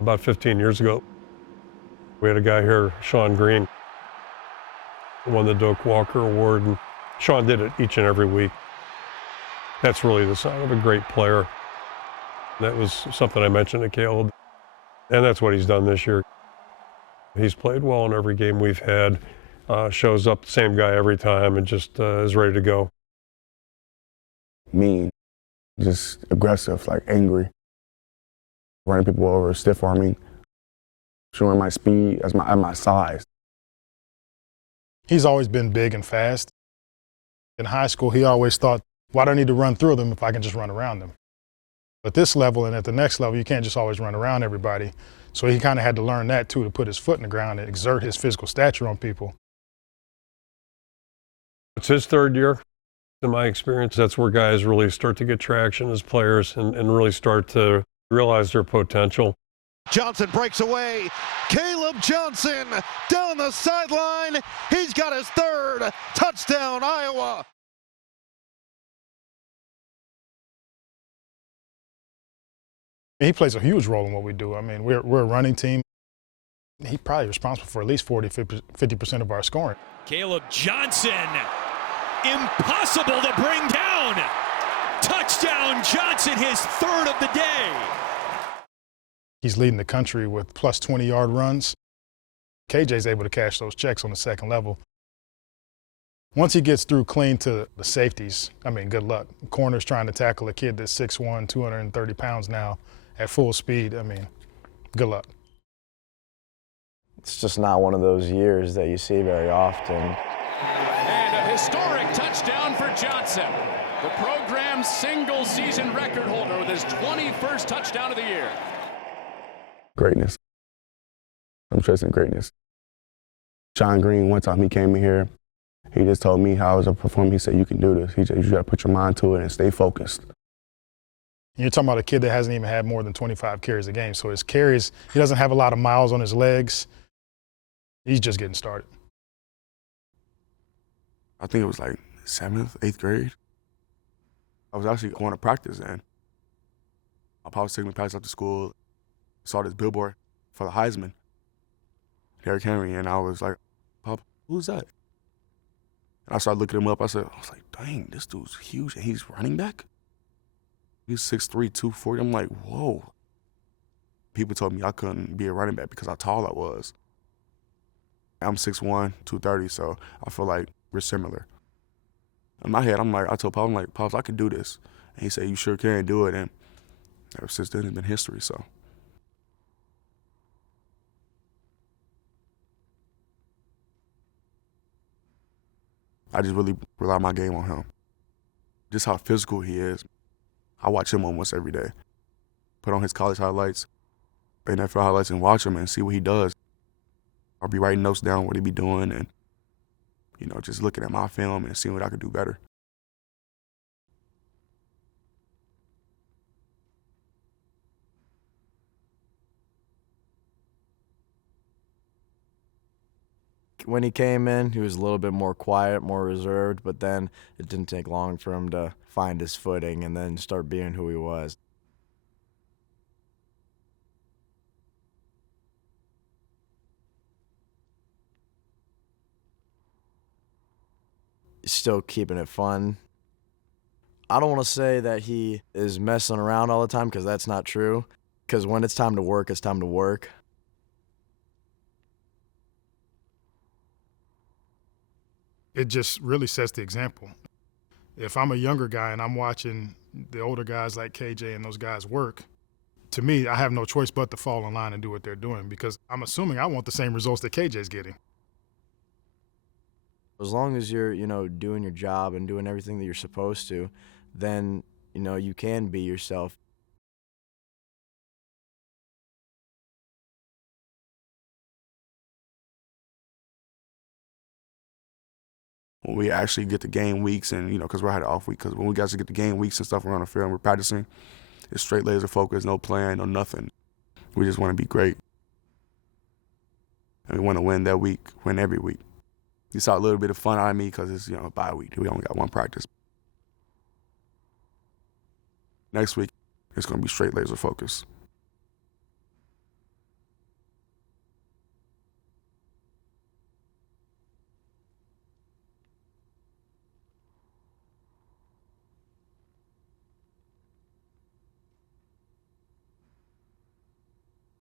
About 15 years ago, we had a guy here, Sean Green, won the Doak Walker Award, and Sean did it each and every week. That's really the sign of a great player. That was something I mentioned to Kaleb, and that's what he's done this year. He's played well in every game we've had, shows up the same guy every time, and just is ready to go. Mean, just aggressive, like angry, running people over, stiff arming, showing my speed at my size. He's always been big and fast. In high school, he always thought, why do I need to run through them if I can just run around them? At this level and at the next level, you can't just always run around everybody. So he kind of had to learn that too, to put his foot in the ground and exert his physical stature on people. It's his third year. In my experience, that's where guys really start to get traction as players and really start to realize their potential. Johnson breaks away. Kaleb Johnson down the sideline. He's got his third touchdown, Iowa. He plays a huge role in what we do. I mean, we're a running team. He's probably responsible for at least 50% of our scoring. Kaleb Johnson, impossible to bring down. Touchdown Johnson, his third of the day. He's leading the country with plus 20-yard runs. KJ's able to cash those checks on the second level. Once he gets through clean to the safeties, I mean, good luck. Corner's trying to tackle a kid that's 6'1", 230 pounds now at full speed. I mean, good luck. It's just not one of those years that you see very often. And a historic touchdown for Johnson, the program's single-season record holder with his 21st touchdown of the year. Greatness. I'm chasing greatness. Sean Green, one time he came in here, he just told me how I was a performer. He said, you can do this. He said, you got to put your mind to it and stay focused. You're talking about a kid that hasn't even had more than 25 carries a game. So his carries, he doesn't have a lot of miles on his legs. He's just getting started. I think it was like 7th, 8th grade. I was actually going to practice then. My pop was taking me practice after school. Saw this billboard for the Heisman, Derrick Henry, and I was like, Pop, who's that? And I started looking him up. I was like, dang, this dude's huge, and he's running back? He's 6'3", 240. I'm like, whoa. People told me I couldn't be a running back because how tall I was. I'm 6'1", 230, so I feel like we're similar. In my head, I told Pop, I'm like, Pops, I can do this. And he said, you sure can do it. And ever since then, it's been history, so. I just really rely my game on him. Just how physical he is. I watch him almost every day. Put on his college highlights, NFL highlights, and watch him and see what he does. I'll be writing notes down what he be doing and, just looking at my film and seeing what I could do better. When he came in, he was a little bit more quiet, more reserved, but then it didn't take long for him to find his footing and then start being who he was. He's still keeping it fun. I don't want to say that he is messing around all the time because that's not true. Because when it's time to work, it's time to work. It just really sets the example. If I'm a younger guy and I'm watching the older guys like KJ and those guys work, to me, I have no choice but to fall in line and do what they're doing because I'm assuming I want the same results that KJ's getting. As long as you're, doing your job and doing everything that you're supposed to, then, you can be yourself. When we actually get the game weeks and, because we're had an off week, because when we guys get the game weeks and stuff around the field and we're practicing, it's straight laser focus, no plan, no nothing. We just want to be great. And we want to win that week, win every week. You saw a little bit of fun out of me because it's, a bye week. We only got one practice. Next week, it's going to be straight laser focus.